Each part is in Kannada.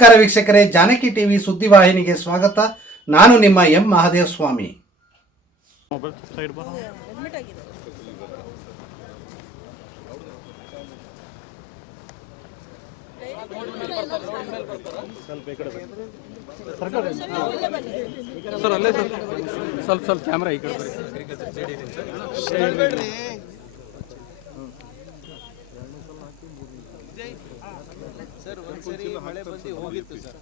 ನಮಸ್ಕಾರ ವೀಕ್ಷಕರೇ ಜಾನಕಿ ಟಿವಿ ಸುದ್ದಿವಾಹಿನಿಗೆ ಸ್ವಾಗತ. ನಾನು ನಿಮ್ಮ ಎಂ ಮಹಾದೇವ ಸ್ವಾಮಿ ಸರ್ ಅಲ್ಲೇ ಸರ್. ಸ್ವಲ್ಪ ಸ್ವಲ್ಪ ಕ್ಯಾಮ್ರಾ ಈ ಕಡೆ ಸರ್ ಒಂದ್ಸರಿ ಮಳೆ ಬಂದು ಹೋಗಿತ್ತು ಸರ್.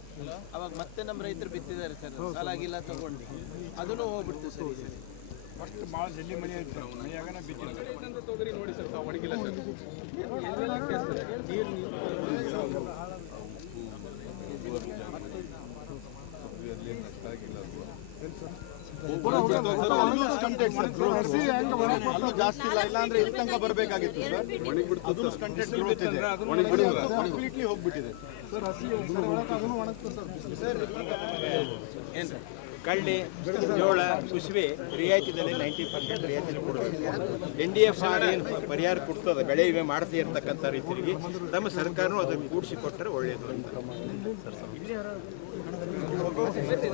ಅವಾಗ ಮತ್ತೆ ನಮ್ಮ ರೈತರು ಬಿತ್ತಿದ್ದಾರೆ ಸರ್. ಸಾಲಾಗಿಲ್ಲ ತಗೊಂಡು. ಅದನ್ನು ಹೋಗ್ಬಿಡ್ತು ಸರ್ ಈ ಸರಿ ಅಲ್ಲೂ ಜಾಸ್ತಿ ಇಲ್ಲ ಇಲ್ಲ ಸರ್ ಇಲ್ಲಿ ತಾವು ಒಣಗಿಲ್ಲ ಸರ್ ಅದು ಕಂಟೆಂಟ್ ಗ್ರೋತ್ ಇದೆ ಕಂಪ್ಲೀಟ್ಲಿ ಕಳ್ಳಿ, ಜೋಳ, ಕುಸುವೆ, ರಿಯಾಯಿತಿದಲ್ಲಿ ನೈಂಟಿ ಪರ್ಸೆಂಟ್ ರಿಯಾಯಿತಿ ಕೊಡಬೇಕು. ಎನ್ ಡಿ ಎಫ್ ಆರ್ ಏನು ಪರಿಹಾರ ಕೊಡ್ತದೆ, ಬೆಳೆ ವಿಮೆ ಮಾಡದೇ ಇರ್ತಕ್ಕಂಥ ರೈತರಿಗೆ, ತಮ್ಮ ಸರ್ಕಾರನೂ ಅದನ್ನು ಕೂಡಿಸಿಕೊಟ್ಟರೆ ಒಳ್ಳೆಯದು ಅಂತ.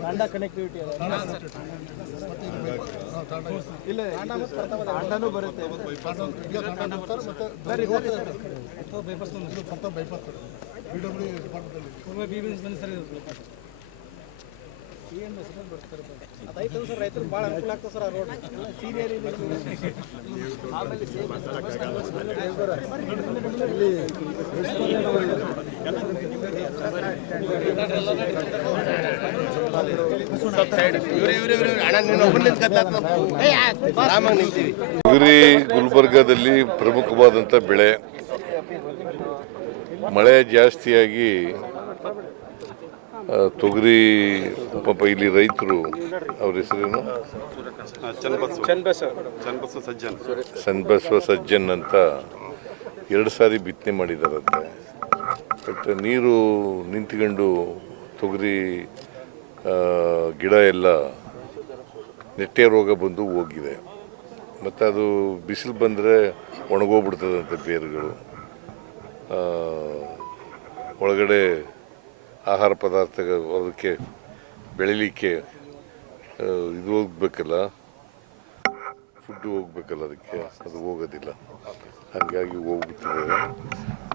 ತಾಂಡ ಕನೆಕ್ಟಿವಿಟಿ ಇಲ್ಲ ತಾಂಡನೂ ಬರುತ್ತೆ. ಬರ್ರಿ ಸರ್. ಅದೈತೆ ಸರ್? ರೈತರು ಭಾಳ ಅನುಕೂಲ ಆಗ್ತದೆ ಸರ್ ಆ ರೋಡ್ ಸೀನಿಯರ್ ಆಮೇಲೆ ತೊಗರಿ ಗುಲ್ಬರ್ಗಾದಲ್ಲಿ ಪ್ರಮುಖವಾದಂಥ ಬೆಳೆ. ಮಳೆ ಜಾಸ್ತಿಯಾಗಿ ತೊಗರಿ, ಪಾಪ ಇಲ್ಲಿ ರೈತರು ಅವ್ರ ಹೆಸರೇನು? ಚನ್ಬಸವ ಸಜ್ಜನ್ ಅಂತ ಎರಡು ಸಾರಿ ಬಿತ್ತನೆ ಮಾಡಿದಾರಂತೆ. ಬಟ್ ನೀರು ನಿಂತ್ಕೊಂಡು ತೊಗರಿ ಗಿಡ ಎಲ್ಲ ನೆಟ್ಟೆ ರೋಗ ಬಂದು ಹೋಗಿದೆ. ಮತ್ತು ಅದು ಬಿಸಿಲು ಬಂದರೆ ಒಣಗೋಗ್ಬಿಡ್ತದಂತೆ ಬೇರುಗಳು. ಒಳಗಡೆ ಆಹಾರ ಪದಾರ್ಥಗಳು ಅದಕ್ಕೆ ಬೆಳಿಲಿಕ್ಕೆ ಇದು ಹೋಗ್ಬೇಕಲ್ಲ. ಫುಡ್ಡು ಹೋಗ್ಬೇಕಲ್ಲ ಅದಕ್ಕೆ, ಅದು ಹೋಗೋದಿಲ್ಲ. ಹಾಗಾಗಿ ಹೋಗ್ಬಿಟ್ಟಿದೆ.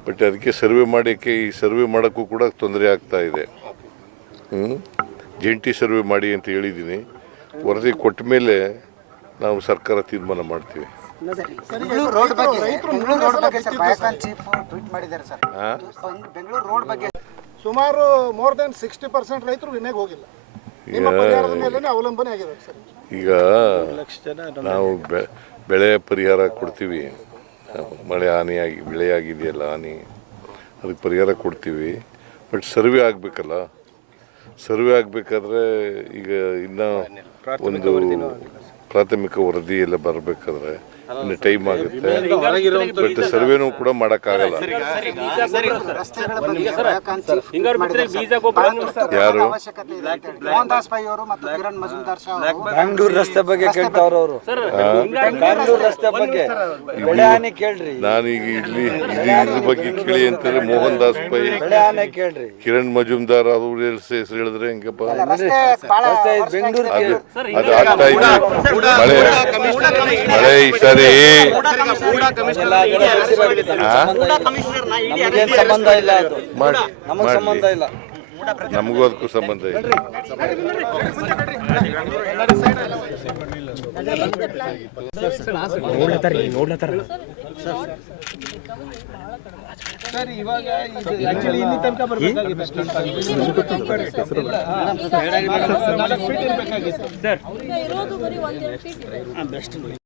ಬಟ್ ಅದಕ್ಕೆ ಸರ್ವೆ ಮಾಡೋಕ್ಕೆ ಈ ಸರ್ವೆ ಮಾಡೋಕ್ಕೂ ಕೂಡ ತೊಂದರೆ ಆಗ್ತಾ ಇದೆ. ಹ್ಮ್? ಜಂಟಿ ಸರ್ವೆ ಮಾಡಿ ಅಂತ ಹೇಳಿದ್ದೀನಿ. ವರದಿ ಕೊಟ್ಟ ಮೇಲೆ ನಾವು ಸರ್ಕಾರ ತೀರ್ಮಾನ ಮಾಡ್ತೀವಿ. ಸುಮಾರು ಮೋರ್ ದೆನ್ ಸಿಕ್ಸ್ಟಿ ಪರ್ಸೆಂಟ್ ರೈತರು ವಿಮೆಗೆ ಹೋಗಿಲ್ಲ. ಅವಲಂಬನೆ ಆಗಿದೆ ಸರ್. ಈಗ ನಾವು ಬೆಳೆ ಪರಿಹಾರ ಕೊಡ್ತೀವಿ. ಮಳೆ ಹಾನಿಯಾಗಿ ಬೆಳೆ ಆಗಿದೆಯಲ್ಲ ಹಾನಿ ಅದಕ್ಕೆ ಪರಿಹಾರ ಕೊಡ್ತೀವಿ. But survey ಆಗಬೇಕಲ್ಲ. ಸರ್ವೆ ಆಗಬೇಕಾದ್ರೆ ಈಗ ಇನ್ನೂ ಒಂದು ಪ್ರಾಥಮಿಕ ವರದಿ ಎಲ್ಲ ಬರಬೇಕಾದ್ರೆ ಇನ್ನು ಟೈಮ್ ಆಗುತ್ತೆ. ಬಟ್ ಸರ್ವೆನೂ ಕೂಡ ಮಾಡೋಕ್ಕಾಗಲ್ಲ. ಯಾರು? ಅವಶ್ಯಕತೆ ಇದೆ ಮೋಹನ್ ದಾಸ್ ಪೈ ಅವರು ಮತ್ತು ಕಿರಣ್ ಮಜುಮ್ದಾರ್ ಅವರು. ಬೆಂಗಳೂರು ರಸ್ತೆ ಬಗ್ಗೆ ಕೇಳ್ತಾವ್ರ ಅವರು. ಬೆಂಗಳೂರು ರಸ್ತೆ ಬಗ್ಗೆ ಬೆಳೆ ಹಾನಿ ಕೇಳ್ರಿ. ನಾನೀಗ ಇಲ್ಲಿ ಇದು ಇದ್ರ ಬಗ್ಗೆ ಕೇಳಿ ಅಂತಂದ್ರೆ ಮೋಹನ್ ದಾಸ್ ಪೈ ಬೆಳೆ ಹಾನಿ ಕೇಳ್ರಿ. ಕಿರಣ್ ಮಜುಮ್ದಾರ್ ಅವ್ರ ಹೆಸರು ಹೇಳಿದ್ರೆ ಹೆಂಗಪ್ಪ? ಬೆಂಗಳೂರು ಅದು ಅದು ಆಗ್ತಾ ಇದೆ. ಮಳೆ ಮಳೆ ಈ ಸರಿ ನಮಗೇನ್ ಸಂಬಂಧ ಇಲ್ಲ ಅದು ಮಾಡಿ ನಮಗ್ ಸಂಬಂಧ ಇಲ್ಲ ನಮಗೂ ಅದಕ್ಕೂ ಸಂಬಂಧ ಇದೆ ಸರ್. ಇವಾಗ ಇದು ಆಕ್ಚುಲಿ ಇಲ್ಲಿ ತನಕ ಬರಬೇಕಾಗಿತ್ತು ನಾಲ್ಕು ಫೀಟ್ ಇರಬೇಕಾಗಿತ್ತು